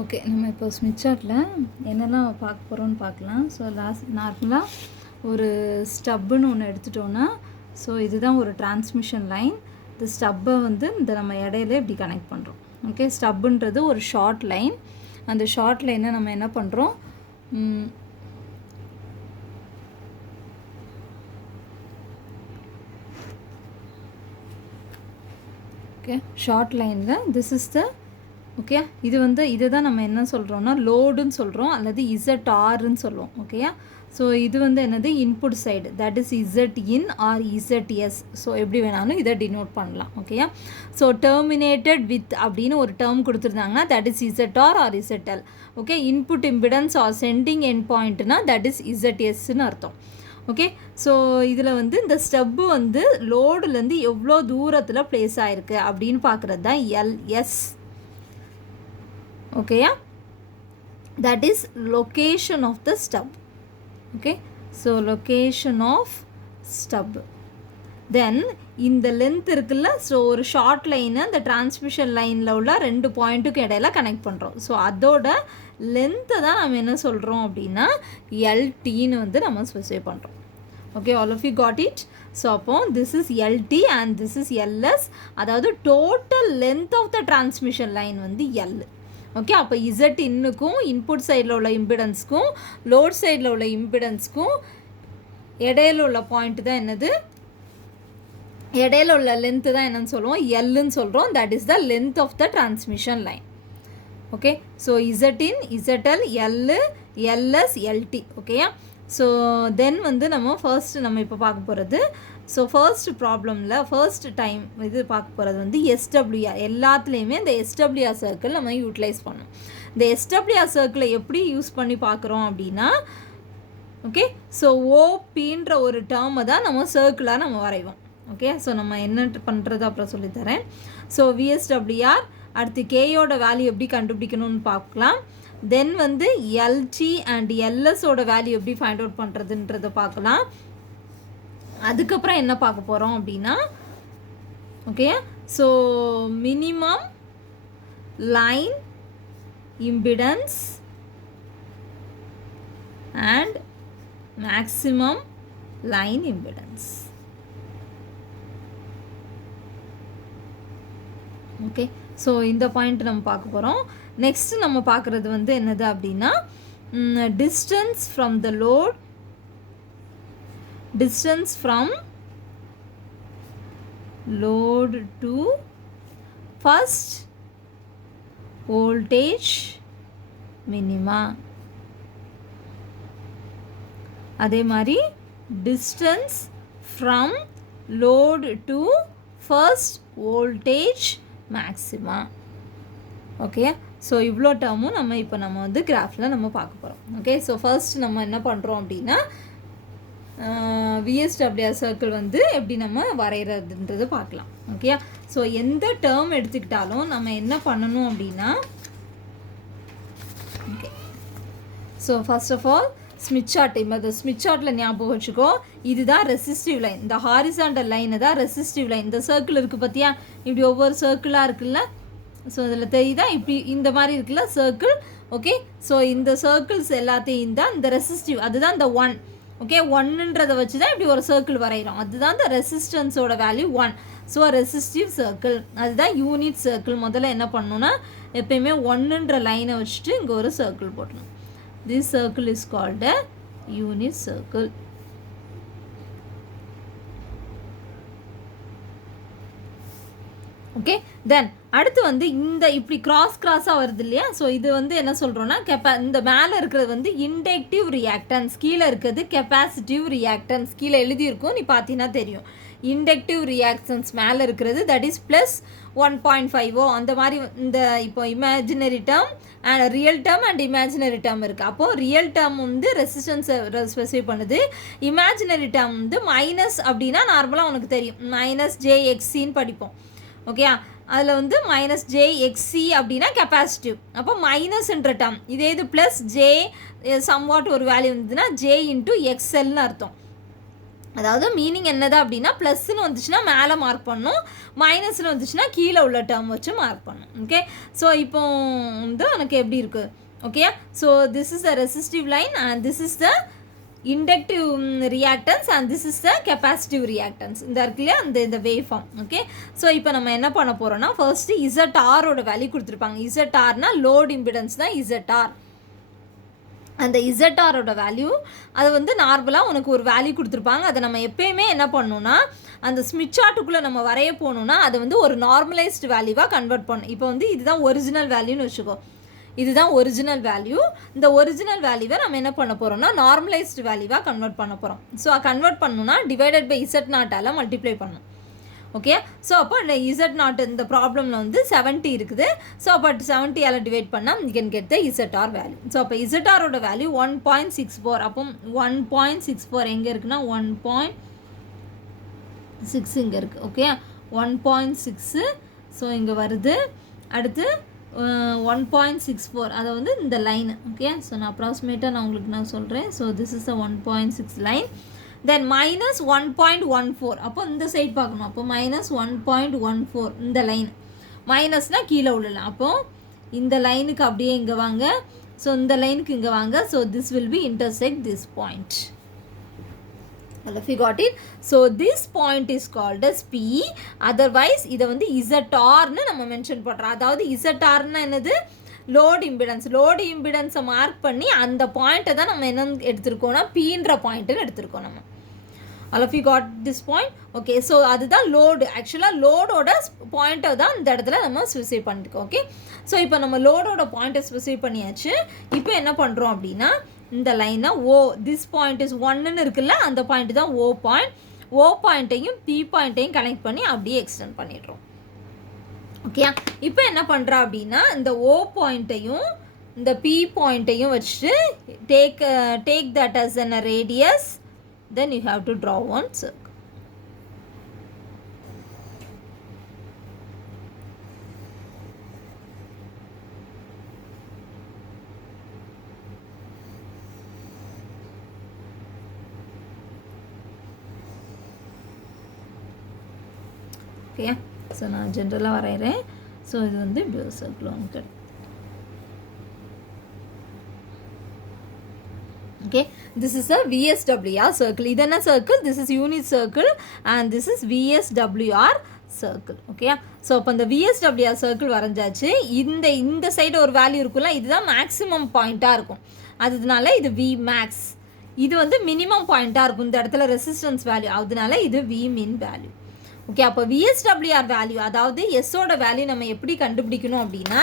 Okay, நம்ம இப்போ Smith சார்ட்டில் என்னெல்லாம் பார்க்க போகிறோன்னு பார்க்கலாம். ஸோ நார்மலாக ஒரு ஸ்டப்புன்னு ஒன்று எடுத்துட்டோன்னா, ஸோ இதுதான் ஒரு டிரான்ஸ்மிஷன் லைன். இந்த ஸ்டப்பை வந்து இந்த நம்ம இடையில இப்படி கனெக்ட் பண்ணுறோம். ஓகே, ஸ்டப்புன்றது ஒரு ஷார்ட் லைன். அந்த ஷார்ட் லைனை நம்ம என்ன பண்ணுறோம், ஓகே, ஷார்ட் லைனில் திஸ் இஸ் த ஓகே, இது வந்து இதை தான் நம்ம என்ன சொல்கிறோம்னா லோடுன்னு சொல்கிறோம் அல்லது இசட்ஆர்ன்னு சொல்லுவோம். ஓகேயா, ஸோ இது வந்து என்னது input side, that is Z in or Z S. So எப்படி வேணாலும் இதை டினோட் பண்ணலாம். ஓகேயா, ஸோ டெர்மினேட்டட் வித் அப்படின்னு ஒரு டேர்ம் கொடுத்துருந்தாங்கன்னா that is ZR or ZL. Okay, input impedance or sending end பாயிண்ட்னா தட் இஸ் இசட்எஸ்ன்னு அர்த்தம். ஓகே, ஸோ இதில் வந்து இந்த ஸ்டப்பு வந்து லோடுலேருந்து எவ்வளோ தூரத்தில் ப்ளேஸ் ஆகிருக்கு அப்படின்னு பார்க்குறது தான் LS. okay, yeah, that is location of the stub. Okay, so location of stub. Then இந்த லென்த் இருக்குல்ல, ஸோ ஒரு ஷார்ட் லைனை அந்த டிரான்ஸ்மிஷன் லைனில் உள்ள 2 பாயிண்ட்டுக்கு இடையில கனெக்ட் பண்ணுறோம். ஸோ அதோட லென்த்தை தான் நம்ம என்ன சொல்கிறோம் அப்படின்னா எல்டின்னு வந்து நம்ம ஸ்பெசிஃபை பண்ணுறோம். Okay, all of you got it. So அப்போ this is LT and this is LS. அதாவது total length of the transmission line வந்து எல். ஓகே, அப்போ இசட் இன்னுக்கும் இன்புட் சைடில் உள்ள இம்பிடன்ஸ்க்கும் லோட் சைடில் உள்ள இம்பிடன்ஸ்க்கும் இடையில உள்ள பாயிண்ட் தான் என்னது, இடையில உள்ள லென்த்து தான் என்னன்னு சொல்லுவோம், எல்லுன்னு சொல்கிறோம். That is the length of the transmission line. Okay, so Z in, Z L, L, L S, L T. ஓகேயா, ஸோ தென் வந்து நம்ம இப்போ பார்க்க போகிறது, ஸோ ஃபர்ஸ்ட் ப்ராப்ளமில் ஃபர்ஸ்ட் டைம் இது பார்க்க போகிறது வந்து எஸ்டபிள்யூஆர். எல்லாத்துலேயுமே இந்த எஸ்டபிள்யூஆர் சர்க்கிள் நம்ம யூட்டிலைஸ் பண்ணோம். இந்த எஸ்டபிள்யூஆர் சர்க்கிளை எப்படி யூஸ் பண்ணி பார்க்குறோம் அப்படின்னா, ஓகே, ஸோ ஓபின்ற ஒரு டேர்மை தான் நம்ம சர்க்கிளாக நம்ம வரைவோம். ஓகே, ஸோ நம்ம என்ன பண்ணுறது அப்புறம் சொல்லித்தரேன். ஸோ விஎஸ்டபிள்யூஆர், அடுத்து கேயோட வேல்யூ எப்படி கண்டுபிடிக்கணும்னு பார்க்கலாம். தென் வந்து எல்டி அண்ட் எல்எஸோட வேல்யூ எப்படி ஃபைண்ட் அவுட் பண்ணுறதுன்றதை பார்க்கலாம். அதுக்கப்புறம் என்ன பார்க்க போகிறோம் அப்படின்னா, okay, so minimum line impedance and maximum line impedance. Okay, so இந்த பாயிண்ட் நம்ம பார்க்க போகிறோம். நெக்ஸ்ட்டு நம்ம பார்க்குறது வந்து என்னது அப்படின்னா distance from the load, distance from load to first voltage minima. அதே மாதிரி distance from load to first voltage maxima. Okay, so இவ்வளோ டேர்மும் நம்ம வந்து கிராஃபில் நம்ம பார்க்க போகிறோம். ஓகே, ஸோ ஃபர்ஸ்ட் நம்ம என்ன பண்ணுறோம் அப்படின்னா விஎஸ்டபிள்யூஆர் சர்க்கிள் வந்து எப்படி நம்ம வரைகிறதுன்றது பார்க்கலாம். ஓகே, ஸோ எந்த டேர்ம் எடுத்துக்கிட்டாலும் நம்ம என்ன பண்ணணும் அப்படின்னா, okay, so first of all Smith chart, இந்த ஸ்மித் சார்ட்டில் ஞாபகம் வச்சுக்கோ, இதுதான் ரெசிஸ்டிவ் லைன். இந்த ஹாரிசாண்டல் லைனை தான் ரெசிஸ்டிவ் லைன். இந்த சர்க்கிள் இருக்குது பார்த்தியா, இப்படி ஒவ்வொரு சர்க்கிளாக இருக்குல்ல, ஸோ இதில் தெரியுதா, இப்படி இந்த மாதிரி இருக்குல்ல சர்க்கிள். ஓகே, ஸோ இந்த சர்க்கிள்ஸ் எல்லாத்தையும் தான் இந்த ரெசிஸ்டிவ், அதுதான் இந்த 1. ஓகே, 1ன்றதை வச்சு தான் இப்படி ஒரு சர்க்கிள் வரைகிறோம். அதுதான் இந்த ரெசிஸ்டன்ஸோட வேல்யூ 1. ஸோ ரெசிஸ்டிவ் சர்க்கிள், அதுதான் யூனிட் சர்க்கிள். முதல்ல என்ன பண்ணணும்னா எப்பயுமே 1ன்ற லைனை வச்சுட்டு இங்கே ஒரு சர்க்கிள் போட்டணும். This circle is called a unit circle. Okay, then அடுத்து வந்து இந்த இப்படி கிராஸாக வருது இல்லையா, ஸோ இது வந்து என்ன சொல்கிறோன்னா இந்த மேலே இருக்கிறது வந்து இண்டக்டிவ் ரியாக்டன்ஸ், கீழே இருக்கிறது கெப்பாசிட்டிவ் ரியாக்டன்ஸ். கீழே எழுதியிருக்கும், நீ பார்த்தீங்கன்னா தெரியும். இண்டக்டிவ் ரியாக்டன்ஸ் மேலே இருக்கிறது தட் இஸ் ப்ளஸ் 1.5 அந்த மாதிரி. இந்த இப்போ imaginary term and real term and imaginary term இருக்குது. அப்போது ரியல் டேர்ம் வந்து ரெசிஸ்டன்ஸை ஸ்பெசிஃபை பண்ணுது. இமேஜினரி டேர்ம் வந்து மைனஸ் அப்படின்னா நார்மலாக உனக்கு தெரியும், மைனஸ் ஜேஎக்ஸின்னு படிப்போம். ஓகே, அதில் வந்து மைனஸ் ஜேஎக்ஸி அப்படின்னா கெப்பாசிட்டிவ். அப்போ மைனஸ்ன்ற டேர்ம், இதே இது ப்ளஸ் ஜே சம்வாட் ஒரு வேல்யூ இருந்ததுன்னா ஜே இன்ட்டு எக்ஸ்எல்னு அர்த்தம். அதாவது மீனிங் என்னது அப்படின்னா ப்ளஸ்ன்னு வந்துச்சுன்னா மேலே மார்க் பண்ணணும், மைனஸ்ன்னு வந்துச்சுன்னா கீழே உள்ள டேர்ம் வச்சு மார்க் பண்ணணும். ஓகே, ஸோ இப்போ வந்து எனக்கு எப்படி இருக்குது? Okay, so this is the resistive line and this is the inductive reactance and this is the capacitive reactance. இந்த இருக்குல்ல இந்த வேவ் ஃபார்ம். ஓகே, ஸோ இப்போ நம்ம என்ன பண்ண போகிறோம்னா ஃபர்ஸ்ட்டு ZRோட வேல்யூ கொடுத்துருப்பாங்க. ZRனா லோட் இம்பிடன்ஸ் தான் ZR. அந்த ZRோட வேல்யூ அது வந்து நார்மலாக உனக்கு ஒரு வேல்யூ கொடுத்துருப்பாங்க. அதை நம்ம எப்போயுமே என்ன பண்ணணும்னா அந்த ஸ்மித் சார்ட்டுக்குள்ளே நம்ம வரைய போகணுன்னா அதை வந்து ஒரு நார்மலைஸ்டு வேல்யூவாக கன்வெர்ட் பண்ணணும். இப்போ வந்து இதுதான் ஒரிஜினல் வேல்யூன்னு வச்சுக்கோ, இதுதான் ஒரிஜினல் வேல்யூ. இந்த ஒரிஜினல் வேல்யூவை நம்ம என்ன பண்ண போகிறோம்னா நார்மலைஸ்டு வேல்யூவாக கன்வெர்ட் பண்ண போகிறோம். ஸோ கன்வெர்ட் பண்ணணும்னா டிவைடட் பை Z0 மல்டிப்ளை பண்ணணும். ஓகே, ஸோ அப்போ இந்த Z0 இந்த ப்ராப்ளமில் வந்து 70 இருக்குது. ஸோ அப்போ 70 டிவைட் பண்ணால் you can get the ZR value. So அப்போ ZRோட வேல்யூ 1.64. அப்போ 1.64 எங்கே இருக்குன்னா 1.6 இங்கே இருக்குது. ஓகே, 1.6 ஸோ இங்கே வருது. அடுத்து 1.64 அதை வந்து இந்த லைன். ஓகே, ஸோ நான் அப்ராக்சிமேட்டாக நான் உங்களுக்கு சொல்கிறேன். So this is the 1.6 line. Then minus 1.14. அப்போ இந்த சைட் பார்க்கணும். அப்போ மைனஸ் 1.14 இந்த லைன். மைனஸ்னால் கீழே உள்ளல. அப்போது இந்த லைனுக்கு அப்படியே இங்கே வாங்க. ஸோ இந்த லைனுக்கு இங்கே வாங்க. So this will be intersect this point. Well, if you got it, so this point is called as P. Otherwise இதை வந்து ZRன்னு நம்ம மென்ஷன் பண்ணுறோம். அதாவது ZRன்னா என்னது? Load impedance. லோடு இம்பிடன்ஸை மார்க் பண்ணி அந்த பாயிண்ட்டை தான் நம்ம என்ன எடுத்திருக்கோம்னா Pன்ற பாயிண்ட்டுன்னு எடுத்திருக்கோம் நம்ம. All of you got this point? Okay, so அதுதான் லோடு. ஆக்சுவலாக லோடோட பாயிண்ட்டை தான் இந்த இடத்துல நம்ம ஸ்பெசிஃபை பண்ணிருக்கோம். ஓகே, ஸோ இப்போ நம்ம லோடோட பாயிண்ட்டை ஸ்பெசிஃபை பண்ணியாச்சு. இப்போ என்ன பண்ணுறோம் அப்படின்னா இந்த லைனை திஸ் பாயிண்ட் இஸ் 1ன்னு இருக்குல்ல, அந்த பாயிண்ட் தான் O பாயிண்ட். O பாயிண்ட்டையும் P பாயிண்ட்டையும் கனெக்ட் பண்ணி அப்படியே எக்ஸ்டெண்ட் பண்ணிடுறோம். ஓகே, இப்போ என்ன பண்ணுறா அப்படின்னா இந்த O பாயிண்ட்டையும் இந்த P பாயிண்ட்டையும் வச்சுட்டு take that as a radius, then you have to draw one circle. Okay, so நான் ஜென்ரலாக வரைகிறேன். ஸோ இது வந்து இப்படி ஒரு சர்க்கிள் வாங்க. Okay, this is a VSWR circle. இது என்ன circle? This is unit circle and this is VSWR circle. Okay, so அப்போ இந்த VSWR சர்க்கிள் வரைஞ்சாச்சு. இந்த சைடு ஒரு வேல்யூ இருக்குல்ல, இதுதான் மேக்ஸிமம் பாயிண்ட்டாக இருக்கும். அதனால இது Vmax. இது வந்து மினிமம் பாயிண்ட்டாக இருக்கும் இந்த இடத்துல ரெசிஸ்டன்ஸ் வேல்யூ. அதனால இது Vmin வேல்யூ. ஓகே, அப்போ VSWR வேல்யூ அதாவது எஸ்ஸோட வேல்யூ நம்ம எப்படி கண்டுபிடிக்கணும் அப்படின்னா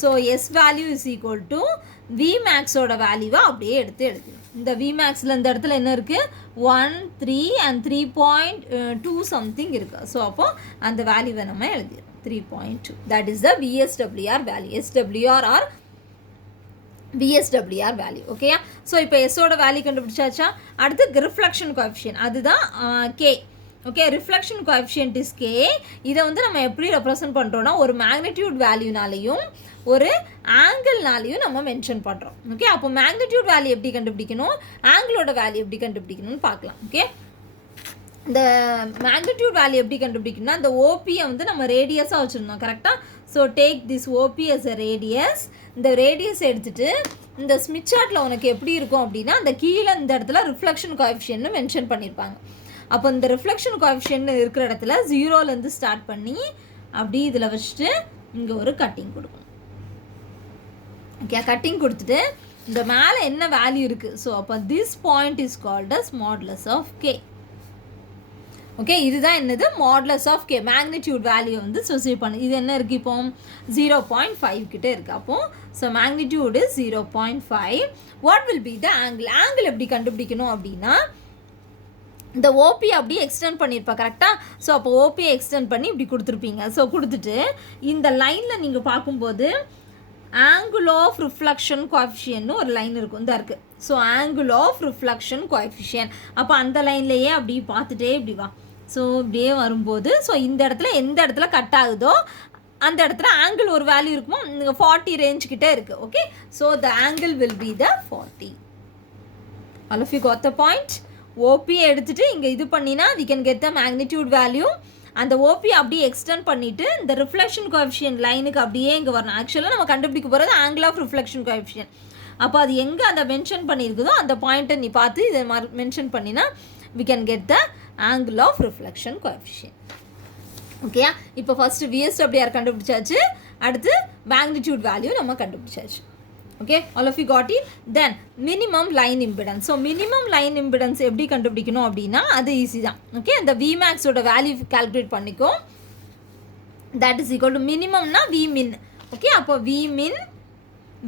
so S value is equal to Vmaxோட வேல்யூவை அப்படியே எடுத்து எழுதணும். இந்த Vmaxில் இந்த இடத்துல என்ன இருக்குது? 1, 3 and 3.2 சம்திங் இருக்குது. ஸோ அப்போது அந்த வேல்யூவை நம்ம எழுதிடும் 3.2. That is the VSWR value. SWR or VSWR value. Okay, so இப்போ எஸ்ஸோட வேல்யூ கண்டுபிடிச்சாச்சா? அடுத்து ரிஃப்ளெக்ஷன் கோஎஃபிஷியன்ட் அதுதான் K. Okay, reflection coefficient is K. இதை வந்து நம்ம எப்படி ரெப்ரசன்ட் பண்ணுறோன்னா ஒரு மேக்னிடியூட் வேல்யூனாலையும் ஒரு ஆங்கிள்னாலையும் நம்ம மென்ஷன் பண்ணுறோம். ஓகே, அப்போ மேக்னிடியூட் வேல்யூ எப்படி கண்டுபிடிக்கணும், ஆங்கிளோட வேல்யூ எப்படி கண்டுபிடிக்கணும்னு பார்க்கலாம். ஓகே, இந்த மேக்னிடியூட் வேல்யூ எப்படி கண்டுபிடிக்கணும்னா இந்த ஓபியை வந்து நம்ம ரேடியஸாக வச்சுருந்தோம் கரெக்டாக. So take this O P as a radius. இந்த ரேடியஸ் எடுத்துகிட்டு இந்த ஸ்மித் சார்ட்டில் உனக்கு எப்படி இருக்கும் அப்படின்னா அந்த கீழே இந்த இடத்துல ரிஃப்ளெக்ஷன் கோஎஃபிஷியன்ட்னு மென்ஷன் பண்ணியிருப்பாங்க. அப்போ இந்த ரிஃப்ளெக்ஷன் கோஎஃபிஷியன்ட் இருக்கிற இடத்துல 0லேருந்து ஸ்டார்ட் பண்ணி அப்படி இதில் வச்சுட்டு இங்கே ஒரு கட்டிங் கொடுக்கணும். ஓகே, கட்டிங் கொடுத்துட்டு இந்த மேலே என்ன வேல்யூ இருக்குது. ஸோ அப்போ this point is called as modulus of K. Okay, இதுதான் என்னது? Modulus of K. Magnitude value வந்து ஸ்பெசிஃபை பண்ணு. இது என்ன இருக்குது? இப்போ 0.5 கிட்டே இருக்குது. அப்போது so magnitude is 0.5. What will be the angle? Angle எப்படி கண்டுபிடிக்கணும் அப்படின்னா இந்த ஓபி அப்படியே எக்ஸ்டெண்ட் பண்ணியிருப்பா கரெக்டாக. ஸோ அப்போ ஓபியை எக்ஸ்டெண்ட் பண்ணி இப்படி கொடுத்துருப்பீங்க. ஸோ கொடுத்துட்டு இந்த லைனில் நீங்கள் பார்க்கும்போது ஆங்கிள் ஆஃப் ரிஃப்ளெக்ஷன் கோஎஃபிஷியன்ட்னு ஒரு லைன் இருக்கும். இந்த இருக்குது. So angle of reflection coefficient. அப்போ அந்த லைன்லேயே அப்படி பார்த்துட்டே இப்படி வா. ஸோ இப்படியே வரும்போது ஸோ இந்த இடத்துல எந்த இடத்துல கட் ஆகுதோ அந்த இடத்துல ஆங்கிள் ஒரு வேல்யூ இருக்குமோ 40 ரேஞ்ச் கிட்டே இருக்குது. Okay, so the angle will be the 40. All of you got the point? O P எடுத்துட்டு இங்கே இது பண்ணினா we can get the magnitude value. அந்த ஓபி அப்படியே எக்ஸ்டெண்ட் பண்ணிவிட்டு இந்த ரிஃப்ளெக்ஷன் கோஎஃபிஷியன்ட் லைனுக்கு அப்படியே இங்கே வரணும். ஆக்சுவலாக நம்ம கண்டுபிடிக்க போகிறது ஆங்கிள் ஆஃப் ரிஃப்ளெக்ஷன் கோஎஃபிஷியன்ட். அப்போ அது எங்கே அந்த மென்ஷன் பண்ணியிருக்குதோ அந்த பாயிண்ட்டை நீ பார்த்து இதை மென்ஷன் பண்ணினா we can get the angle of reflection coefficient. ஓகேயா? இப்போ ஃபஸ்ட்டு VSWR கண்டுபிடிச்சாச்சு, அடுத்து மேக்னிடியூட் வேல்யூ நம்ம கண்டுபிடிச்சாச்சு. Okay, all of you got it. Then minimum line impedance. So minimum line impedance எப்படி கண்டுபிடிக்கணும் அப்படின்னா அது ஈஸி தான். ஓகே, அந்த விமேக்ஸோட வேல்யூ கால்குலேட் பண்ணிக்கோ. தட் இஸ் ஈக்குவல் டு மினிமம்னா விமின். ஓகே, அப்போ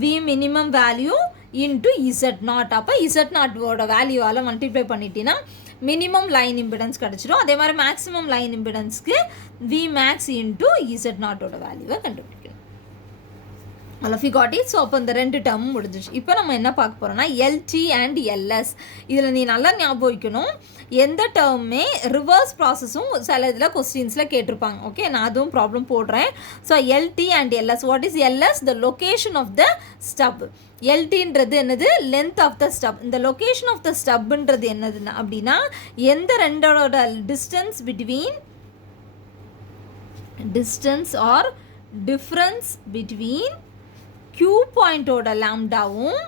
V minimum value into Z0. அப்போ Z0ஓட வேல்யூவால் மல்டிப்ளை பண்ணிட்டீங்கன்னா மினிமம் லைன் இம்பிடன்ஸ் கிடச்சிடும். அதே மாதிரி மேக்ஸிமம் லைன் இம்பிடன்ஸ்க்கு வி மேக்ஸ் இன்ட்டு Z0ஓட வேல்யூவை கண்டுபிடிக்கணும். all of you got it. So அப்போ இந்த ரெண்டு டேர்ம் முடிஞ்சிச்சு. இப்போ நம்ம என்ன பார்க்க போகிறோம்னா LT அண்ட் LS. இதில் நீ நல்லா ஞாபகம் வைக்கணும், எந்த டேர்மே ரிவர்ஸ் ப்ராசஸும் சில இதில் கொஸ்டின்ஸில் கேட்டிருப்பாங்க. ஓகே, நான் அதுவும் ப்ராப்ளம் போடுறேன். So LT and LS. What is LS? The location of the stub. LTன்றது என்னது? Length of the stub. இந்த லொக்கேஷன் ஆஃப் த ஸ்டப்ன்றது என்னதுன்னா அப்படின்னா எந்த ரெண்டோட distance between or difference between Q பாயிண்டோட லாம்டாவும்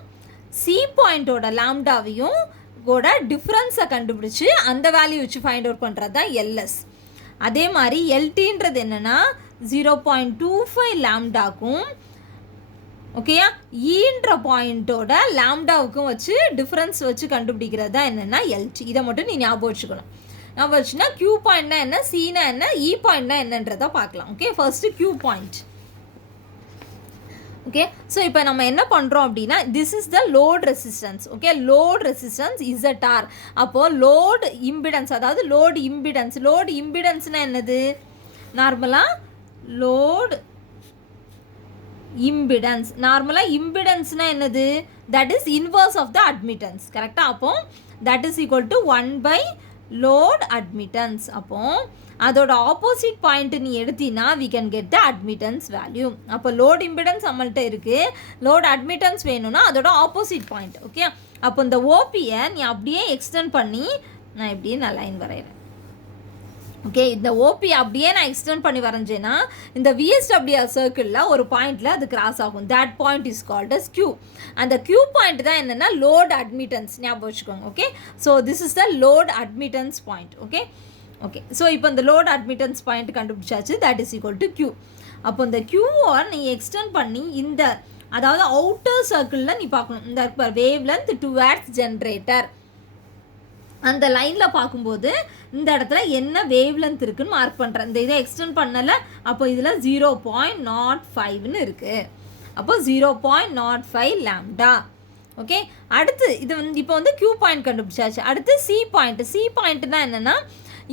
C பாயிண்டோட லாம்டாவையும் கூட டிஃப்ரென்ஸை கண்டுபிடிச்சி அந்த வேல்யூ வச்சு ஃபைண்ட் அவுட் பண்ணுறது தான் LS. அதே மாதிரி LTன்றது என்னென்னா 0.25 லாம்டாக்கும் ஓகேயா ஈன்ற பாயிண்ட்டோட லாம்டாவுக்கும் வச்சு டிஃப்ரென்ஸ் வச்சு கண்டுபிடிக்கிறது தான் என்னென்னா LT. இதை மட்டும் நீ ஞாபகம் வச்சுக்கணும். ஞாபகம் வச்சுன்னா Q பாயிண்ட்னா என்ன, Cனா என்ன, E பாயிண்ட்னா என்னன்றதை பார்க்கலாம். Okay, first Q point. Okay, so இப்போ நம்ம என்ன பண்ணுறோம் அப்படின்னா this is the load resistance. Okay, load resistance ZR. அப்போது லோட் இம்பிடன்ஸ், அதாவது லோட் இம்பிடன்ஸ்னால் என்னது? நார்மலாக லோட் இம்பிடன்ஸ், இம்பிடன்ஸ்னால் என்னது? That is inverse of the admittance. கரெக்டாக? அப்போ that is equal to 1/, load admittance. அப்போது அதோட ஆப்போசிட் பாயிண்ட் நீ எடுத்தினா we can get the admittance value. அப்போ லோட் இம்பிடன்ஸ் நம்மள்கிட்ட இருக்குது, லோட் அட்மிட்டன்ஸ் வேணும்னா அதோட ஆப்போசிட் பாயிண்ட். ஓகே, அப்போ இந்த ஓபியை நீ அப்படியே எக்ஸ்டெண்ட் பண்ணி நான் லைன் வரைகிறேன். ஓகே, இந்த ஓபி அப்படியே நான் எக்ஸ்டெண்ட் பண்ணி வரைஞ்சேன்னா இந்த VSWR சர்க்கிளில் ஒரு பாயிண்டில் அது கிராஸ் ஆகும். That point is called as Q. அந்த Q பாயிண்ட் தான் என்னென்னா லோட் அட்மிட்டன்ஸ். ஞாபகம் வச்சுக்கோங்க. Okay, so this is the load admittance point. Okay, so இப்போ இந்த லோட் அட்மிட்டன்ஸ் பாயிண்ட் கண்டுபிடிச்சாச்சு. That is equal to Q. அப்போ இந்த Qவை நீ எக்ஸ்டெண்ட் பண்ணி இந்த அதாவது அவுட்டர் சர்க்கிளில் நீ பார்க்கணும். இந்த வேவ் லென்த் டுவர்ட்ஸ் ஜென்ரேட்டர் அந்த லைனில் பார்க்கும்போது இந்த இடத்துல என்ன வேவ் லென்த் இருக்குன்னு மார்க் பண்ணுறேன். இந்த இதை எக்ஸ்டெண்ட் பண்ணலை. அப்போ இதில் 0.05ன்னு இருக்குது. அப்போ 0.05 லாம்டா. ஓகே, அடுத்து இது இப்போ Q பாயிண்ட் கண்டுபிடிச்சாச்சு. அடுத்து C பாயிண்ட்னா என்னென்னா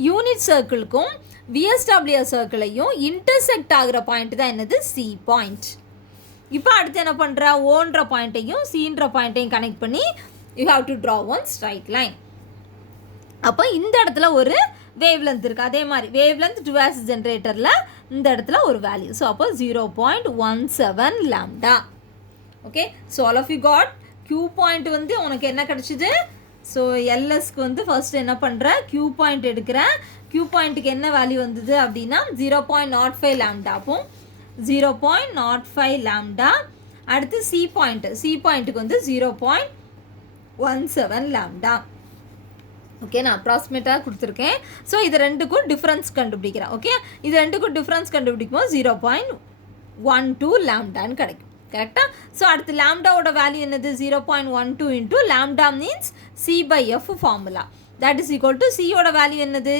யூனிட் சர்க்கிளுக்கும் VSWR சர்க்கிளையும் இன்டர்செக்ட் ஆகிற பாயிண்ட் தான் என்னது? C point. இப்போ அடுத்து என்ன பண்ணுற? ஓன்ற பாயிண்ட்டையும் Cன்ற பாயிண்ட்டையும் கனெக்ட் பண்ணி you have to draw one straight line. அப்போ இந்த இடத்துல ஒரு வேவ் லென்த் இருக்குது. அதே மாதிரி வேவ் லென்த் டுவர்ட்ஸ் ஜென்ரேட்டரில் இந்த இடத்துல ஒரு வேல்யூ. ஸோ அப்போ 0.17 lambda. Okay, so all of you got. Q point உனக்கு என்ன கிடச்சிது? ஸோ LSக்கு ஃபர்ஸ்ட் என்ன பண்ணுற? Q பாயிண்ட் எடுக்கிறேன். Q பாயிண்ட்டுக்கு என்ன வேல்யூ வந்தது அப்படின்னா 0.05 லாம்டா. அப்போ 0.05 லாம்டா. அடுத்து C பாயிண்ட்டுக்கு 0.17 லாம்டா. ஓகே, நான் அப்ராக்சிமேட்டாக கொடுத்துருக்கேன். ஸோ இது ரெண்டுக்கும் டிஃப்ரென்ஸ் கண்டுபிடிக்கிறேன். ஓகே, இது ரெண்டுக்கும் டிஃப்ரென்ஸ் கண்டுபிடிக்கும் போது 0.12 லாம்டான்னு கிடைக்கும். கரெக்டாக? ஸோ அடுத்து லாம்டாவோட வேல்யூ என்னது? 0.12 into lambda means C/F formula. That is equal to சியோட வேல்யூ என்னது?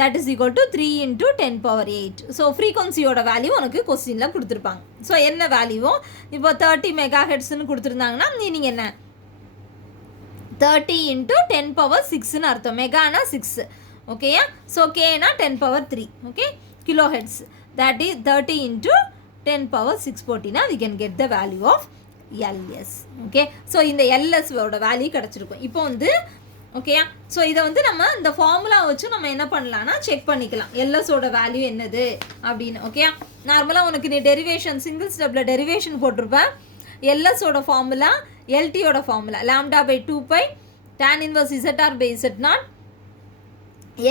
That is equal to 3 × 10⁸. So ஃப்ரீக்வன்சியோட வேல்யூ உனக்கு கொஸ்டினில் கொடுத்துருப்பாங்க. ஸோ என்ன வேல்யூவோ இப்போ 30 மெகாஹெர்ட்ஸ்ன்னு கொடுத்துருந்தாங்கன்னா நீங்கள் என்ன 30 × 10⁶ அர்த்தம். மெகானா 6. ஓகேயா? ஸோ கேனா 10⁻3. Okay, kilo hertz. That is 30 × 10⁻6 போட்டினா we can get the value of LS. Okay, so இந்த LSவோட வேல்யூ கிடச்சிருக்கும். இப்போ ஓகேயா? ஸோ இதை நம்ம இந்த ஃபார்முலா வச்சு நம்ம என்ன பண்ணலான்னா செக் பண்ணிக்கலாம் LSோட வேல்யூ என்னது அப்படின்னு. ஓகேயா? நார்மலாக உனக்கு நீ டெரிவேஷன் சிங்கிள் ஸ்டெப்பில் டெரிவேஷன் போட்டிருப்பேன். LSோட ஃபார்முலா LTயோட formula λ/2π tan inverse ZR by Z0,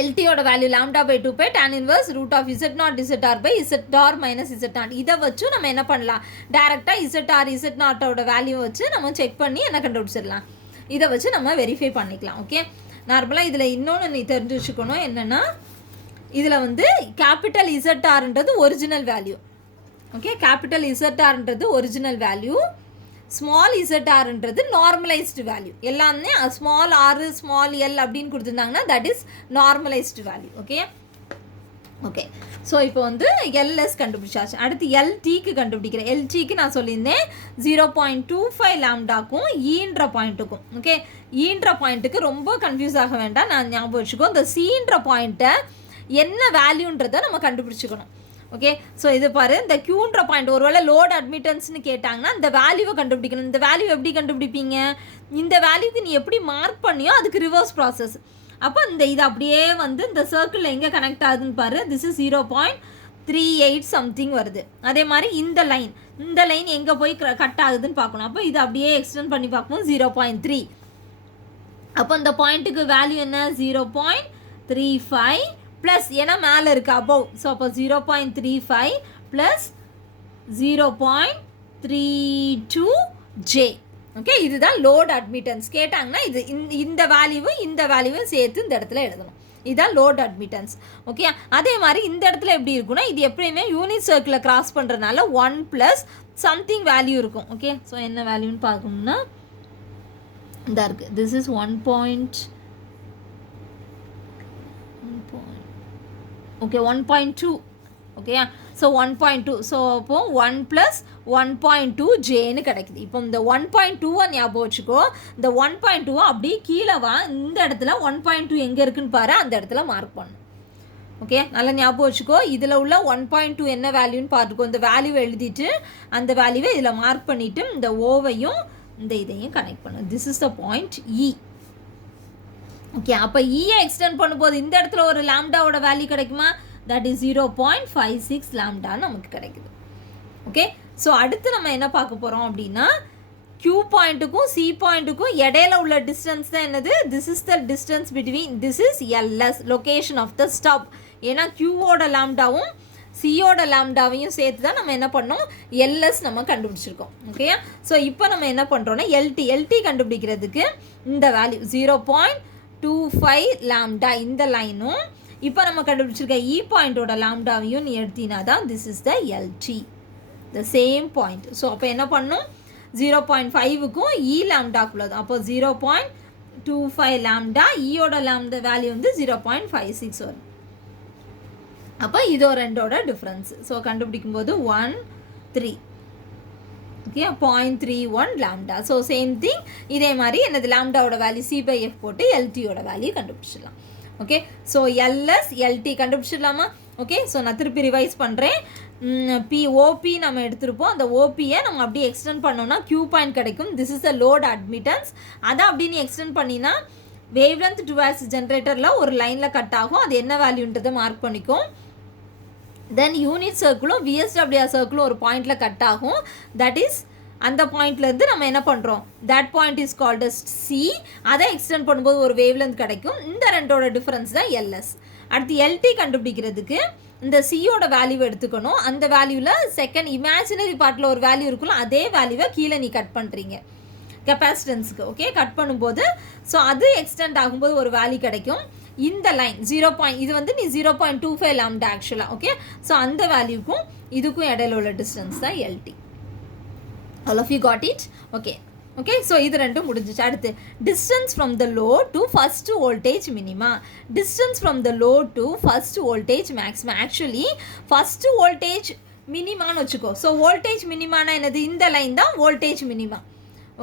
LT ஓட value lambda by 2 pi tan inverse root of Z0 ZR by ZR minus Z0. இதை வச்சு நம்ம என்ன பண்ணலாம், டைரெக்டாக ZR Z0 ஓட வேல்யூ வச்சு நம்ம செக் பண்ணி என்ன கண்டுபிடிச்சிடலாம், இதை வச்சு நம்ம வெரிஃபை பண்ணிக்கலாம். ஓகே, நார்மலாக இதில் இன்னொன்று நீ தெரிஞ்சு வச்சுக்கணும் என்னென்னா, இதில் வந்து கேபிட்டல் ZRன்றது ஒரிஜினல் வேல்யூ. ஓகே, கேபிட்டல் ZRன்றது ஒரிஜினல் வேல்யூ, ஸ்மால் ZRன்றது நார்மலைஸ்டு வேல்யூ. எல்லாமே ஸ்மால் ஆர் ஸ்மால் எல் அப்படின்னு கொடுத்துருந்தாங்கன்னா that is normalised value. Okay okay, so இப்போ வந்து எல்எஸ் கண்டுபிடிச்சாச்சு. அடுத்து எல்டிக்கு கண்டுபிடிக்கிறேன். எல்டிக்கு நான் சொல்லியிருந்தேன் 0.25 லாம்டாக்கும் ஈன்ற பாயிண்ட்டுக்கும். ஓகே, ஈன்ற பாயிண்ட்டுக்கு ரொம்ப கன்ஃபியூஸ் ஆக வேண்டாம், நான் ஞாபகம் வச்சுக்கோ. இந்த சீன்ற பாயிண்ட்டை என்ன வேல்யூன்றதை நம்ம கண்டுபிடிச்சிக்கணும். ஓகே, ஸோ இது பாரு, இந்த கியூன்ற பாயிண்ட் ஒருவேளை லோட் அட்மிட்டன்ஸ்னு கேட்டாங்கன்னா இந்த வேல்யூவை கண்டுபிடிக்கணும். இந்த வேல்யூ எப்படி கண்டுபிடிப்பீங்க, இந்த வேல்யூக்கு நீ எப்படி மார்க் பண்ணியோ அதுக்கு ரிவர்ஸ் ப்ராசஸ். அப்போ இந்த இது அப்படியே வந்து இந்த சர்க்கிளில் எங்கே கனெக்ட் ஆகுதுன்னு பாரு, திஸ் இஸ் 0.38 சம்திங் வருது. அதே மாதிரி இந்த லைன் எங்கே போய் கட் ஆகுதுன்னு பார்க்கணும். அப்போ இது அப்படியே எக்ஸ்டெண்ட் பண்ணி பார்க்கணும் 0.3. அப்போ இந்த பாயிண்ட்டுக்கு வேல்யூ என்ன 0.35 ப்ளஸ், ஏன்னா மேலே இருக்குது அபவ். ஸோ அப்போ 0.35 ப்ளஸ் 0.32J. ஓகே, இதுதான் லோட் அட்மிட்டன்ஸ். கேட்டாங்கன்னா இது இந்த வேல்யூவும் சேர்த்து இந்த இடத்துல எழுதணும். இதுதான் லோட் அட்மிட்டன்ஸ். ஓகே, அதே மாதிரி இந்த இடத்துல எப்படி இருக்குன்னா, இது எப்படியுமே யூனிட் சர்க்கிளை கிராஸ் பண்ணுறதுனால 1 ப்ளஸ் சம்திங் வேல்யூ இருக்கும். ஓகே, ஸோ என்ன வேல்யூன்னு பார்க்கணும்னா இந்த இருக்குது, திஸ் இஸ் 1.2. ஓகேயா, ஸோ 1.2. ஸோ அப்போது 1 ப்ளஸ் 1.2Jன்னு கிடைக்குது. இப்போ இந்த 1.2 ஞாபகம் வச்சுக்கோ. இந்த 1.2 அப்படியே கீழே வா, இந்த இடத்துல 1.2 எங்கே இருக்குன்னு பாரு, அந்த இடத்துல மார்க் பண்ணணும். ஓகே, நல்லா ஞாபகம் வச்சுக்கோ. இதில் உள்ள 1.2 என்ன வேல்யூன்னு பார்த்துக்கோ. இந்த வேல்யூவை எழுதிட்டு அந்த வேல்யூவை இதில் மார்க் பண்ணிவிட்டு இந்த ஓவையும் இந்த இதையும் கனெக்ட் பண்ணு. This is the point E. Okay, அப்போ இயை எக்ஸ்டெண்ட் பண்ணும்போது இந்த இடத்துல ஒரு லாம்டாவோட வேல்யூ கிடைக்குமா, தட் இஸ் 0.56 லாம்டான்னு நமக்கு கிடைக்குது. ஓகே, ஸோ அடுத்து நம்ம என்ன பார்க்க போகிறோம் அப்படின்னா, Q பாயிண்ட்டுக்கும் C பாயிண்ட்டுக்கும் இடையில உள்ள டிஸ்டன்ஸ் தான் என்னது, this is the distance between, this is L S, location of the stub. ஏன்னா Qவோட லாம்டாவும் சியோட லாம்டாவையும் சேர்த்து தான் நம்ம என்ன பண்ணோம், எல்எஸ் நம்ம கண்டுபிடிச்சிருக்கோம். ஓகேயா, ஸோ இப்போ நம்ம என்ன பண்ணுறோன்னா எல்டி கண்டுபிடிக்கிறதுக்கு இந்த வேல்யூ 0.25 லாம்டா இந்த லைனும் இப்போ நம்ம கண்டுபிடிச்சிருக்க இ பாயிண்டோட லாம்டாவையும் நீ எடுத்தினா தான் this is the L T, the same point. So அப்போ என்ன பண்ணும், 0.5க்கும் இ லாம்டாக்குள்ளது. அப்போ 0.25 லாம்டா, இயோட லாம்டா வேல்யூ வந்து 0.56 வரும். அப்போ இதோ ரெண்டோட டிஃப்ரென்ஸ். ஸோ கண்டுபிடிக்கும் போது 1 3. Okay, 0.31 lambda. So same thing, இதே மாதிரி என்னது லாம்டாவோட வேல்யூ C/F போட்டு எல்டியோட வேல்யூ கண்டுபிடிச்சிடலாம். ஓகே, ஸோ எல்எஸ் எல்டி கண்டுபிடிச்சிடலாமா. ஓகே, ஸோ நான் திருப்பி ரிவைஸ் பண்ணுறேன். ஓபி நம்ம எடுத்திருப்போம், அந்த ஓபியை நம்ம அப்படியே எக்ஸ்டெண்ட் பண்ணோம்னா Q பாயிண்ட் கிடைக்கும். This is a load admittance. அதை அப்படின்னு எக்ஸ்டெண்ட் பண்ணினா வேவ்லென்த் டுவால்ஸ் ஜென்ரேட்டரில் ஒரு லைனில் கட் ஆகும். அது என்ன வேல்யூன்றதை மார்க் பண்ணிக்கும். தென் யூனிட் சர்க்கிளும் விஎஸ்டபிள்யூஆர் சர்க்கிளும் ஒரு பாயிண்டில் கட் ஆகும். தட் இஸ் அந்த பாயிண்ட்லேருந்து நம்ம என்ன பண்ணுறோம், that point is called as C. அதை எக்ஸ்டெண்ட் பண்ணும்போது ஒரு வேவ்லென்த் கிடைக்கும். இந்த ரெண்டோட டிஃப்ரென்ஸ் தான் எல்எஸ். அடுத்து எல்டி கண்டுபிடிக்கிறதுக்கு இந்த சியோட வேல்யூவை எடுத்துக்கணும். அந்த வேல்யூவில் செகண்ட் இமேஜினரி பார்ட்டில் ஒரு வேல்யூ இருக்குல்ல, அதே வேல்யூவை கீழே நீ கட் பண்ணுறீங்க கெப்பாசிட்டன்ஸுக்கு. ஓகே, கட் பண்ணும்போது ஸோ அது எக்ஸ்டெண்ட் ஆகும்போது ஒரு வேல்யூ கிடைக்கும். இந்த லைன் 0. இது வந்து நீ 0.25 லாம்டா ஆக்சுவலாக. ஓகே, ஸோ அந்த வேல்யூக்கும் இதுக்கும் இடையில உள்ள டிஸ்டன்ஸ் தான் எல்டி. All of you got it. Okay okay, so இது ரெண்டும் முடிஞ்சிச்சு. அடுத்து distance from the load to first voltage minima, distance from the load to first voltage maximum. Actually first voltage மினிமான்னு வச்சுக்கோ. ஸோ வோல்டேஜ் மினிமானா என்னது, இந்த லைன் தான் வோல்டேஜ் மினிமா.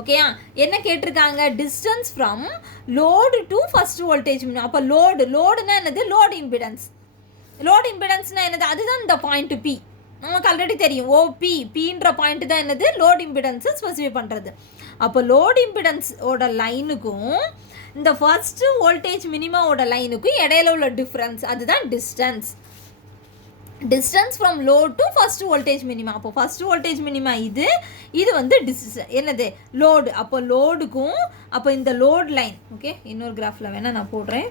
ஓகேயா, என்ன கேட்டிருக்காங்க, distance from load to first voltage minima. அப்போ லோடுனா என்னது, லோடு இம்பிடன்ஸ். லோடு இம்பிடன்ஸ்னா என்னது, அதுதான் இந்த பாயிண்ட் பி. நமக்கு ஆல்ரெடி தெரியும், ஓபி பின்ற பாயிண்ட் தான் என்னது, லோட் இம்பிடன்ஸை ஸ்பெசிஃபை பண்ணுறது. அப்போ லோட் இம்பிடன்ஸோட லைனுக்கும் இந்த ஃபர்ஸ்ட்டு வோல்டேஜ் மினிமாவோட லைனுக்கும் இடையில உள்ள டிஃப்ரென்ஸ் அதுதான் distance. Distance from load to first voltage minima. அப்போ ஃபர்ஸ்ட் வோல்டேஜ் மினிமா இது வந்து என்னது லோடு. அப்போ லோடுக்கும் அப்போ இந்த லோட் லைன் ஓகே இன்னொரு கிராஃபில் வேணால் நான் போடுறேன்.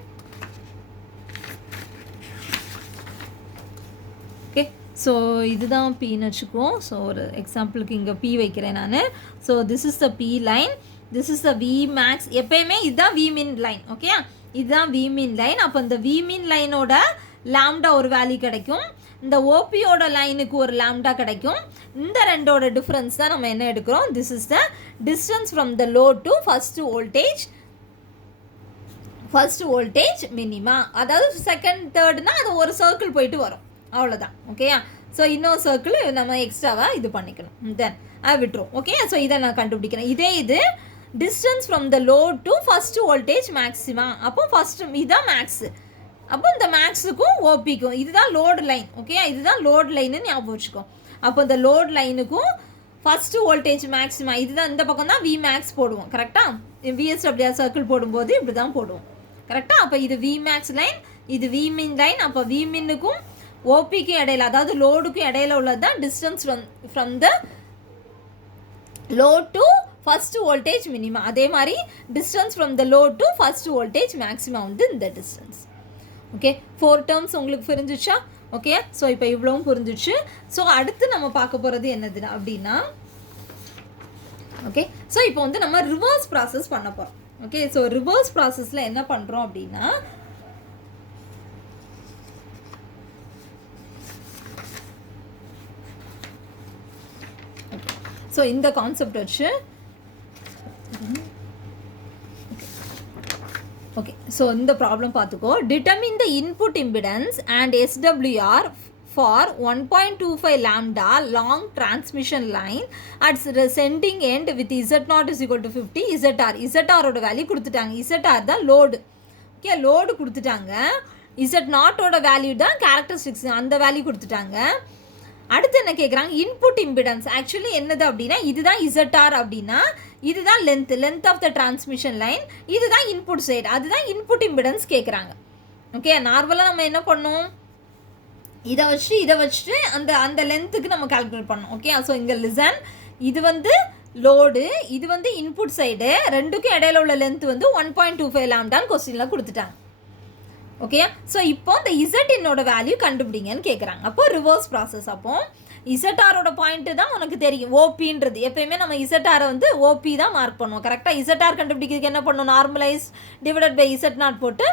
ஓகே ஸோ இதுதான் பின்னு வச்சுக்குவோம். ஸோ ஒரு எக்ஸாம்பிளுக்கு இங்கே பி வைக்கிறேன் நான். So this is the P line, this is the V max. எப்பயுமே இதுதான் வி மின் லைன். ஓகே இதுதான் வி மின் லைன். அப்போ இந்த வி மின் லைனோட லாம்டா ஒரு வேல்யூ கிடைக்கும், இந்த ஓபியோட லைனுக்கு ஒரு லாம்டா கிடைக்கும். இந்த ரெண்டோட டிஃப்ரென்ஸ் தான் நம்ம என்ன எடுக்கிறோம். This is the distance from the load to first voltage minima. அதாவது செகண்ட் தேர்ட்னா அது ஒரு சர்க்கிள் போயிட்டு வரும், அவ்வளோதான். ஓகேயா ஸோ இன்னொரு சர்க்கிள் நம்ம எக்ஸ்ட்ராவாக இது பண்ணிக்கணும். தென் விட்டுரும். ஓகே ஸோ இதை நான் கண்டுபிடிக்கிறேன். இது distance from the load to first voltage maxima. அப்போ ஃபர்ஸ்ட் இதுதான் மேக்ஸு. அப்போ இந்த மேக்ஸுக்கும் ஓபிக்கும் இதுதான் லோடு லைன். ஓகே இதுதான் லோட் லைன்னு ஞாபகம் வச்சுக்கோ. அப்போ இந்த லோட் லைனுக்கும் ஃபஸ்ட்டு வோல்டேஜ் மேக்ஸிமா இதுதான். இந்த பக்கம் தான் வி மேக்ஸ் போடுவோம் கரெக்டாக. விஎஸ்டபிள்யூஆர் சர்க்கிள் போடும்போது இப்படி தான் போடுவோம் கரெக்டாக. அப்போ இது வி மேக்ஸ் லைன், இது வி மின் லைன். அப்போ வி மின்னுக்கும் ஓபிக்கும் இடையில அதாவது லோடுக்கும் இடையில உள்ளது தான் distance from the load to first voltage minima. அதே மாதிரி distance from the load to first voltage maxima வந்து இந்த டிஸ்டன்ஸ். ஓகே 4 டேர்ம்ஸ் உங்களுக்கு புரிஞ்சிச்சா? ஓகே ஸோ இப்போ இவ்வளவும் புரிஞ்சிச்சு. ஸோ அடுத்து நம்ம பார்க்க போகிறது என்னது அப்படின்னா ஓகே ஸோ இப்போ வந்து நம்ம ரிவர்ஸ் ப்ராசஸ் பண்ண போகிறோம். ஓகே ஸோ ரிவர்ஸ் ப்ராசஸில் என்ன பண்ணுறோம் அப்படின்னா ஸோ இந்த கான்செப்ட் வச்சு ஓகே ஸோ இந்த ப்ராப்ளம் பார்த்துக்கோ. Determine the input impedance and SWR for 1.25 lambda long transmission line at sending end with Z0 is equal to 50 ZR. ZRோட value கொடுத்துட்டாங்க. ZR தான் லோடு. ஓகே லோடு கொடுத்துட்டாங்க. Z0ஓட வேல்யூ தான் characteristics, அந்த value கொடுத்துட்டாங்க. அடுத்து என்ன கேட்குறாங்க இன்புட் இம்பிடன்ஸ். ஆக்சுவலி என்னது அப்படின்னா இதுதான் ZR அப்படின்னா இதுதான் length of the transmission line, இதுதான் இன்புட் சைடு, அதுதான் இன்புட் இம்பிடன்ஸ் கேட்குறாங்க. ஓகே நார்மலாக நம்ம என்ன பண்ணோம் இதை வச்சுட்டு அந்த லென்த்துக்கு நம்ம கால்குலேட் பண்ணோம். ஓகே ஸோ இங்கே லிசன் இது வந்து லோடு, இது வந்து இன்புட் சைடு, ரெண்டுக்கும் இடையில உள்ள லென்த் வந்து 1.25 lambdaன்னு கொஸ்டினில் கொடுத்துட்டாங்க. ஓகே ஸோ இப்போ இந்த இசட்டினோட வேல்யூ கண்டுபிடிங்கன்னு கேட்குறாங்க. அப்போ ரிவர்ஸ் ப்ராசஸ். அப்போ இசட்டாரோட பாயிண்ட்டு தான் உனக்கு தெரியும் ஓபின்றது. எப்பயுமே நம்ம இசட்டாரை வந்து ஓபி தான் மார்க் பண்ணுவோம் கரெக்டாக. இசட்டார் கண்டுபிடிக்கிறதுக்கு என்ன பண்ணணும் நார்மலைஸ் டிவைடட் பை Z0 போட்டு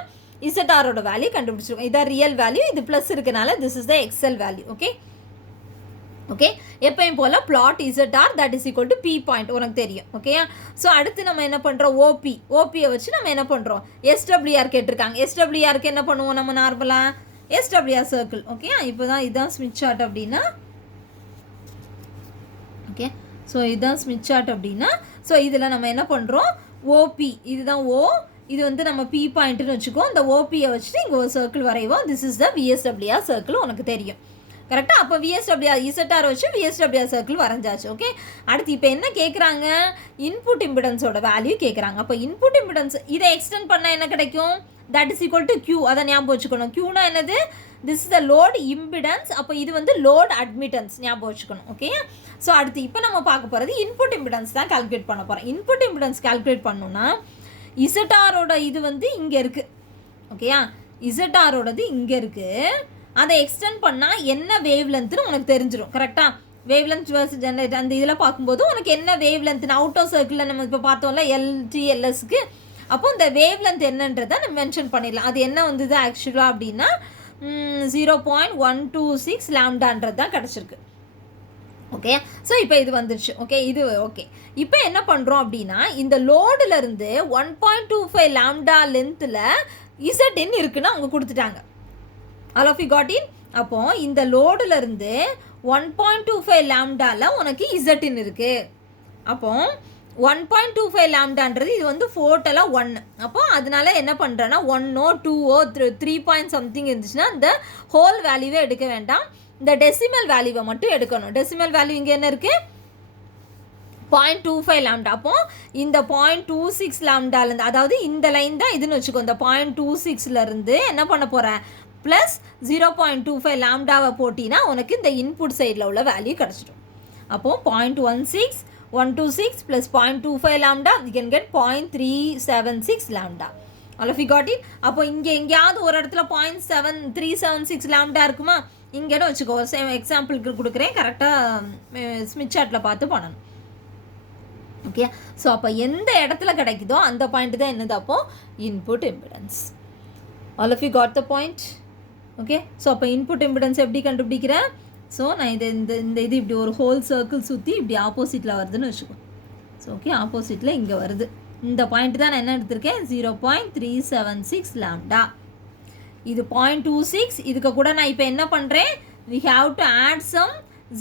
இசட்டாரோட வேல்யூ கண்டுபிடிச்சிருக்கோம். இதான் ரியல் வேல்யூ, இது ப்ளஸ் இருக்கனால this is the actual value. Okay okay எப்பயும் போல் plot ZR that is equal to P point உனக்கு தெரியும். ஓகே ஸோ அடுத்து நம்ம என்ன பண்ணுறோம் ஓபியை வச்சு நம்ம என்ன பண்ணுறோம் எஸ்டபிள்யூஆர் கேட்டிருக்காங்க. எஸ்டபிள்யூஆருக்கு என்ன பண்ணுவோம் நம்ம நார்மலாக எஸ்டபிள்யூஆர் சர்க்கிள். ஓகே இப்போ தான் இதுதான் ஸ்மித் சார்ட் அப்படின்னா ஓகே ஸோ இதுதான் ஸ்மித் சார்ட் அப்படின்னா ஸோ இதில் நம்ம என்ன பண்ணுறோம் ஓபி இதுதான் இது வந்து நம்ம பி பாயிண்ட்டுன்னு வச்சுக்கோ. இந்த ஓபியை வச்சுட்டு இங்கே ஒரு சர்க்கிள் வரைவோம். This is the VSWR circle உனக்கு தெரியும் கரெக்டாக. அப்போ விஎஸ்டபிள்யூஆர் இசட்டார் வச்சு விஎஸ்டபிள்யூஆர் சர்க்கிள் வரைஞ்சாச்சு. ஓகே அடுத்து இப்போ என்ன கேட்குறாங்க இன்புட் இம்பிடன்ஸோட வேல்யூ கேட்குறாங்க. அப்போ இன்புட் இம்பிடன்ஸ் இதை எக்ஸ்டெண்ட் பண்ணால் என்ன கிடைக்கும் that is equal to Q. அதை ஞாபகம் வச்சுக்கணும். Qனா என்னது this is the load impedance. அப்போ இது வந்து லோட் அட்மிட்டன்ஸ் ஞாபகம் வச்சுக்கணும். ஓகே ஸோ அடுத்து இப்போ நம்ம பார்க்க போகிறது இன்புட் இம்பிடன்ஸ் தான் கால்குலேட் பண்ண போகிறோம். இன்புட் இம்பிடன்ஸ் கால்குலேட் பண்ணோன்னா இசட்டாரோட இது வந்து இங்கே இருக்குது. ஓகேயா இசட்டாரோடது இங்கே இருக்குது. அதை எக்ஸ்டெண்ட் பண்ணால் என்ன வேவ் லென்த்துன்னு உனக்கு தெரிஞ்சிடும் கரெக்டாக. வேவ் லென்த் வர்ஸ் ஜென்ரேட் அந்த இதில் பார்க்கும்போது உனக்கு என்ன வேவ் லென்த்னு அவுட் ஆஃப் சர்க்கிளில் நம்ம இப்போ பார்த்தோம்ல LTLSக்கு. அப்போ இந்த வேவ் லென்த் என்னன்றதை நம்ம மென்ஷன் பண்ணிடலாம். அது என்ன வந்தது ஆக்சுவலாக அப்படின்னா 0.126 lambdaன்றது தான் கிடச்சிருக்கு. ஓகே ஸோ இப்போ இது வந்துருச்சு. ஓகே இது ஓகே இப்போ என்ன பண்ணுறோம் அப்படின்னா இந்த லோடுலேருந்து 1.25 lambda லென்த்தில் இசட்டின் இருக்குன்னு அவங்க கொடுத்துட்டாங்க. ஆல் ஆஃப் யூ காட் இன். அப்போது இந்த லோடுலேருந்து 1.25 lambdaவில் உனக்கு இசட்டின் இருக்குது. அப்போது 1.25 lambdaன்றது இது வந்து ஃபோட்டலாக 1. அப்போ அதனால என்ன பண்ணுறேன்னா 1ஓ 2ஓ 3 பாயிண்ட் சம்திங் இருந்துச்சுன்னா இந்த ஹோல் வேல்யூவே எடுக்க வேண்டாம், இந்த டெசிமல் வேல்யூவை மட்டும் எடுக்கணும். டெசிமல் வேல்யூ இங்கே என்ன இருக்குது 0.25 lambda. அப்போ இந்த 0.26 lambdaலேருந்து அதாவது இந்த லைன் தான் இதுன்னு வச்சுக்கோ. இந்த 0.26லேருந்து என்ன பண்ண போகிறேன் ப்ளஸ் 0.25 லாம்டாவை போட்டினா உனக்கு இந்த இன்புட் சைடில் உள்ள வேல்யூ கிடச்சிடும். அப்போது 0.16 126 plus 0.25 lambda, we can get 0.376 lambda. All of you got it? அப்போ இங்கே எங்கேயாவது ஒரு இடத்துல 0.7376 lambda இருக்குமா? இங்கே வச்சுக்கோ. சேம் எக்ஸாம்பிளுக்கு கொடுக்குறேன், கரெக்டாக ஸ்மித் சார்ட்டில் பார்த்து பண்ணணும். ஓகே, ஸோ அப்போ எந்த இடத்துல கிடைக்குதோ அந்த பாயிண்ட் தான் என்னது அப்போது input impedance. All of you got the point? Okay, so அப்போ இன்புட் இம்பிடன்ஸ் எப்படி கண்டுபிடிக்கிறேன்? ஸோ நான் இந்த இது இப்படி ஒரு ஹோல் சர்க்கிள் சுற்றி இப்படி ஆப்போசிட்டில் வருதுன்னு வச்சுக்கோ. ஸோ ஓகே, ஆப்போசிட்டில் இங்கே வருது. இந்த பாயிண்ட் தான் நான் என்ன எடுத்திருக்கேன், 0.376 லாம்டா. இது 0.26. இதுக்கு கூட நான் இப்போ என்ன பண்ணுறேன், we have to add some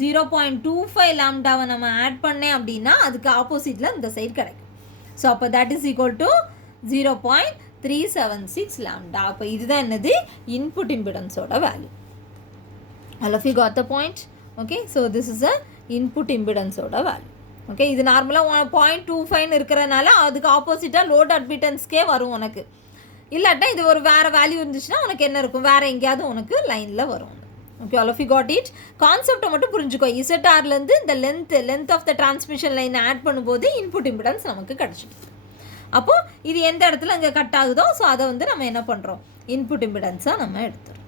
0.25 லாம்டாவை நம்ம ஆட் பண்ணேன் அப்படின்னா அதுக்கு ஆப்போசிட்டில் இந்த சைடு கிடைக்கும். ஸோ அப்போ that is equal to 0.376 lambda. அப்போ இதுதான் என்னது இன்புட் இம்பிடன்ஸோட value. All of you got the point? Okay, so this is a input impedance oda value. Okay, இது நார்மலாக 0.25 இருக்கிறனால அதுக்கு ஆப்போசிட்டாக லோட் அட்மிட்டன்ஸ்க்கே வரும் உனக்கு. இல்லாட்டா இது ஒரு வேறு வேல்யூ இருந்துச்சுன்னா உனக்கு என்ன இருக்கும், வேறு எங்கேயாவது உனக்கு லைனில் வரும். Okay, all of you got it. கான்செப்டை மட்டும் புரிஞ்சுக்கோ. இசட்ஆர்லேருந்து இந்த length of the transmission line add பண்ணும்போது இன்புட் இம்பிடன்ஸ் நமக்கு கிடச்சிடும். அப்போது இது எந்த இடத்துல அங்கே கட் ஆகுதோ ஸோ அதை வந்து நம்ம என்ன பண்ணுறோம், இன்புட் இம்பிடன்ஸாக நம்ம எடுத்துகிறோம்.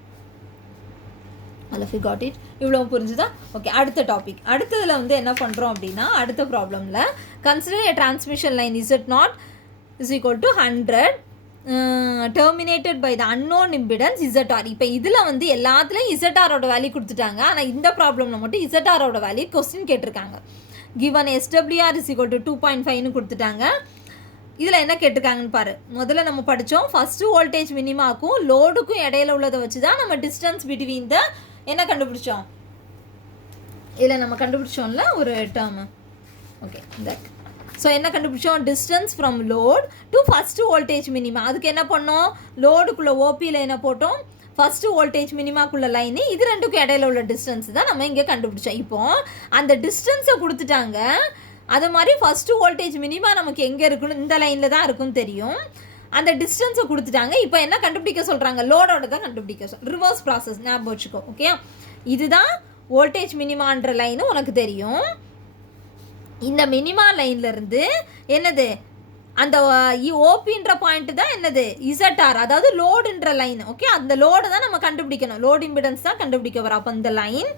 All of you got it? இவ்வளோ புரிஞ்சுதா? ஓகே, அடுத்த டாபிக். அடுத்ததில் வந்து என்ன பண்ணுறோம் அப்படின்னா, அடுத்த ப்ராப்ளமில் consider a transmission line Z0 is equal to 100 terminated by the unknown impedance ZR. இப்போ இதில் வந்து எல்லாத்துலேயும் ZRோட வேல்யூ கொடுத்துட்டாங்க. ஆனால் இந்த ப்ராப்ளமில் மட்டும் ZRோட வேல்யூ கொஸ்டின் கேட்டிருக்காங்க. given SWR is equal to 2.5ன்னு கொடுத்துட்டாங்க. இதில் என்ன கேட்டிருக்காங்கன்னு பாரு. முதல்ல நம்ம படித்தோம், ஃபஸ்ட்டு வோல்டேஜ் மினிமாக்கும் லோடுக்கும் இடையில உள்ளதை வச்சு தான் நம்ம டிஸ்டன்ஸ் பிட்வீன் த என்ன கண்டுபிடிச்சோம், இதில் நம்ம கண்டுபிடிச்சோம்ல ஒரு டேர்மு. ஓகே, இந்த ஸோ என்ன கண்டுபிடிச்சோம், distance from load to first voltage minima. அதுக்கு என்ன பண்ணோம், லோடுக்குள்ளே ஓபி லைனை போட்டோம், ஃபஸ்ட்டு வோல்டேஜ் மினிமாக்குள்ள லைனு, இது ரெண்டுக்கும் இடையில உள்ள டிஸ்டன்ஸ் தான் நம்ம இங்கே கண்டுபிடிச்சோம். இப்போது அந்த டிஸ்டன்ஸை கொடுத்துட்டாங்க. அது மாதிரி ஃபஸ்ட்டு வோல்டேஜ் மினிமா நமக்கு எங்கே இருக்குன்னு, இந்த லைனில் தான் இருக்குன்னு தெரியும். அந்த டிஸ்டன்ஸை கொடுத்துட்டாங்க. இப்போ என்ன கண்டுபிடிக்க சொல்கிறாங்க, லோடோட தான் கண்டுபிடிக்க ரிவர்ஸ் ப்ராசஸ் ஞாபகம் வச்சுக்கோ. ஓகே, இதுதான் வோல்டேஜ் மினிமான்ற லைனு உனக்கு தெரியும். இந்த மினிமா லைன்லேருந்து என்னது அந்த ஓபின்ற பாயிண்ட்டு தான் என்னது இசட்ஆர், அதாவது லோடுன்ற லைன். ஓகே, அந்த லோடு தான் நம்ம கண்டுபிடிக்கணும், லோடு இம்பிடன்ஸ் தான் கண்டுபிடிக்க வரோம். அப்போ இந்த லைன்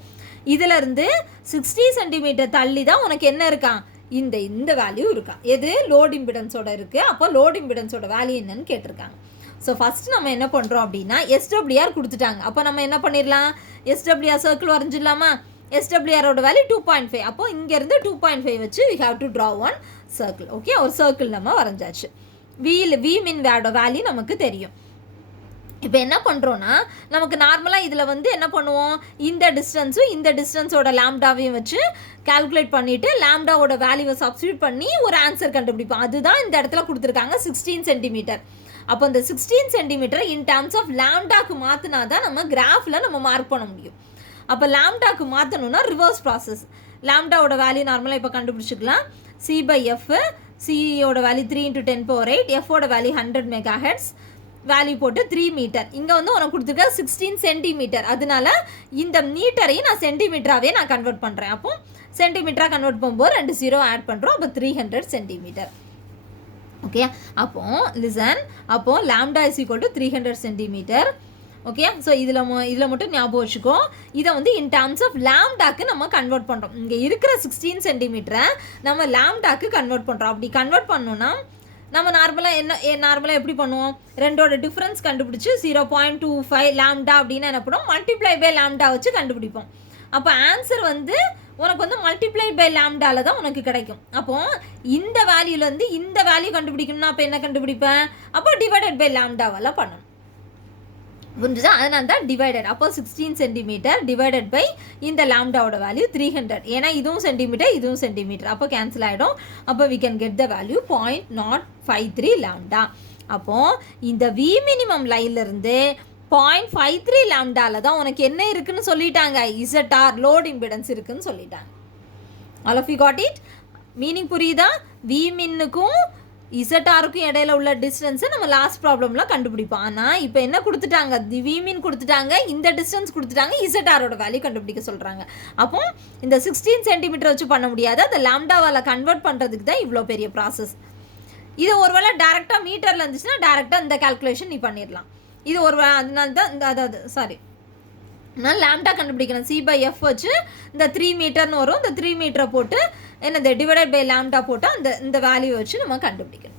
இதிலேருந்து 60 சென்டிமீட்டர் தள்ளி தான் உனக்கு என்ன இருக்கான், இந்த வேல்யூ இருக்கா, எது லோட் இம்பிடன்ஸோட இருக்குது. அப்போ லோட் இம்பிடன்ஸோட வேல்யூ என்னன்னு கேட்டிருக்காங்க. ஸோ ஃபஸ்ட்டு நம்ம என்ன பண்ணுறோம் அப்படின்னா, SWR கொடுத்துட்டாங்க. அப்போ நம்ம என்ன பண்ணிடலாம், SWR சர்க்கிள் வரைஞ்சிடலாமா. SWRோட வேல்யூ 2.5. அப்போது இங்கேருந்து 2.5 வச்சு we have to draw one circle. Okay, ஒரு சர்க்கிள் நம்ம வரைஞ்சாச்சு. வி மின் வேல்யூ நமக்கு தெரியும். இப்போ என்ன பண்ணுறோன்னா, நமக்கு நார்மலாக இதில் வந்து என்ன பண்ணுவோம், இந்த டிஸ்டன்ஸும் இந்த டிஸ்டன்ஸோட லாம்டாவையும் வச்சு கால்குலேட் பண்ணிவிட்டு லாம்டாவோட வேல்யூவை சப்ஸ்டியூட் பண்ணி ஒரு ஆன்சர் கண்டுபிடிப்போம். அதுதான் இந்த இடத்துல கொடுத்துருக்காங்க 16 சென்டிமீட்டர். அப்போ இந்த 16 சென்டிமீட்டர் இன் டேர்ம்ஸ் ஆஃப் லாம்டாக்கு மாற்றினா தான் நம்ம கிராஃபில் நம்ம மார்க் பண்ண முடியும். அப்போ லாம்டாக்கு மாற்றணுன்னா ரிவர்ஸ் ப்ராசஸ். லாம்டாவோட வேல்யூ நார்மலாக இப்போ கண்டுபிடிச்சிக்கலாம். C/F, சியோட வேல்யூ 3 × 10⁸, எஃபோட வேல்யூ 100 மெகாஹெர்ட்ஸ், வேல்யூ போட்டு 3 மீட்டர். இங்கே வந்து உனக்கு கொடுத்துருக்க 16 சென்டிமீட்டர். அதனால இந்த மீட்டரையும் நான் சென்டிமீட்டராகவே நான் கன்வெர்ட் பண்ணுறேன். அப்போ சென்டிமீட்டராக கன்வெர்ட் பண்ணும்போது 2 0 ஆட் பண்ணுறோம். அப்போ 300 சென்டிமீட்டர். ஓகே, அப்போது லிசன், அப்போது lambda is equal to 300 centimetre. Okay, so இதில் மட்டும் ஞாபகம் வச்சுக்கோ, இதை வந்து இன் டேர்ம்ஸ் ஆஃப் லாம்டாக்கு நம்ம கன்வெர்ட் பண்ணுறோம். இங்கே இருக்கிற 16 சென்டிமீட்டரை நம்ம லாம்டாக்கு கன்வெர்ட் பண்ணுறோம். அப்படி கன்வெர்ட் பண்ணோன்னா நம்ம நார்மலாக எப்படி பண்ணுவோம், ரெண்டோட டிஃப்ரென்ஸ் கண்டுபிடிச்சி 0.25 லாம்டா அப்படின்னு என்ன பண்ணுவோம், மல்டிப்ளை பை லாம்டா வச்சு கண்டுபிடிப்போம். அப்போ ஆன்சர் வந்து உனக்கு வந்து மல்டிப்ளை பை லாம்டால தான் உனக்கு கிடைக்கும். அப்போது இந்த வேல்யூலேருந்து இந்த வேல்யூ கண்டுபிடிக்கணும்னா அப்போ என்ன கண்டுபிடிப்பேன், அப்போ டிவைடட் பை லாம்டாவெல்லாம் பண்ணணும். புரிஞ்சுதா? அதனால தான் டிவைடட். அப்போ 16 சென்டிமீட்டர் டிவைடட் பை இந்த லாம்டாவோட வேல்யூ 300. ஏன்னா இதுவும் சென்டிமீட்டர் இதுவும் சென்டிமீட்டர், அப்போ கேன்சல் ஆகிடும். அப்போ we can get the value 0.053 lambda. அப்போது இந்த வி மினிமம் லைன்லேருந்து 0.53 லாம்டாவில் தான் உனக்கு என்ன இருக்குன்னு சொல்லிட்டாங்க, இசட்ஆர் லோட் இம்பிடன்ஸ் இருக்குன்னு சொல்லிட்டாங்க. All of you got it? Meaning புரியுதா? வி மின்னுக்கும் இசட்டாருக்கும் இடையில உள்ள டிஸ்டன்ஸை நம்ம லாஸ்ட் ப்ராப்ளமில் கண்டுபிடிப்போம். ஆனால் இப்போ என்ன கொடுத்துட்டாங்க, விமீன் கொடுத்துட்டாங்க, இந்த டிஸ்டன்ஸ் கொடுத்துட்டாங்க, இசட்டாரோட வேல்யூ கண்டுபிடிக்க சொல்கிறாங்க. அப்போ இந்த 16 சென்டிமீட்டர் வச்சு பண்ண முடியாது, அதை லாம்டாவால் கன்வெர்ட் பண்ணுறதுக்கு தான் இவ்வளோ பெரிய ப்ராசஸ். இது ஒரு வேளை டேரெக்டாக மீட்டரில் இருந்துச்சுன்னா டேரெக்டாக இந்த கால்குலேஷன் நீ பண்ணிடலாம். இது ஒரு அதனால தான் நான் லாம்டா கண்டுபிடிக்கணும். C/F வச்சு இந்த 3 மீட்டர்னு வரும், இந்த 3 மீட்டரை போட்டு என்னது டிவைடட் பை லாம்டா போட்டு இந்த வேல்யூ வச்சு நம்ம கண்டுபிடிக்கணும்.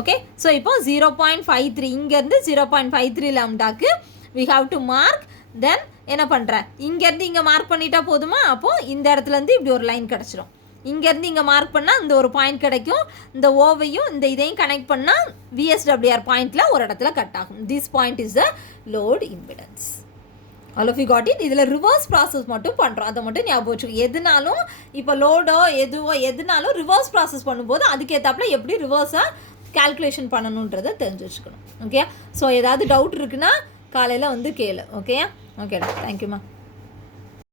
ஓகே ஸோ இப்போ 0.53 இங்கேருந்து 0.53 லாம்டாக்கு வி ஹாவ் டு மார்க். தென் என்ன பண்ணுறேன், இங்கேருந்து இங்கே மார்க் பண்ணிட்டா போதுமா? அப்போது இந்த இடத்துலேருந்து இப்படி ஒரு லைன் கிடச்சிரும். இங்கேருந்து இங்கே மார்க் பண்ணால் இந்த ஒரு பாயிண்ட் கிடைக்கும். இந்த ஓவையும் இந்த இதையும் கனெக்ட் பண்ணால் VSWR பாயிண்டில் ஒரு இடத்துல கட் ஆகும். This point is the load impedance. All of you got it. இதில் ரிவர்ஸ் ப்ராசஸ் மட்டும் பண்ணுறோம், அதை மட்டும் ஞாபகம் வச்சுக்கோ. எதுனாலும் இப்போ லோடோ எதுனாலும் ரிவர்ஸ் ப்ராசஸ் பண்ணும்போது அதுக்கேற்றாப்புல எப்படி ரிவர்ஸாக கால்குலேஷன் பண்ணணுன்றதை தெரிஞ்சு வச்சுக்கணும். ஓகே, ஸோ ஏதாவது டவுட் இருக்குன்னா காலையில் வந்து கேளு. ஓகேடா, தேங்க்யூம்மா.